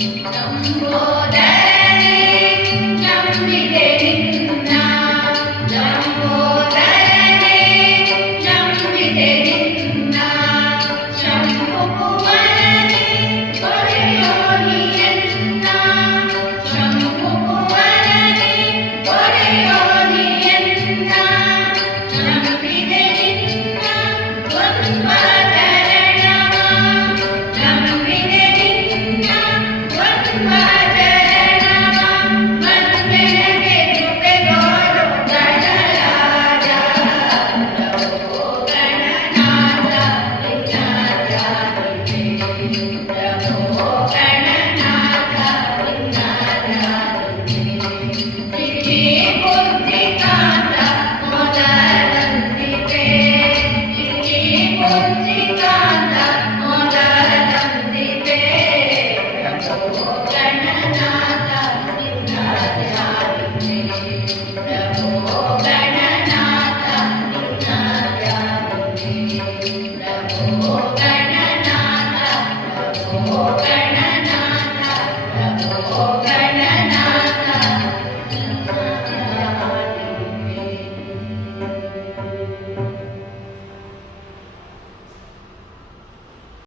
Don't go there.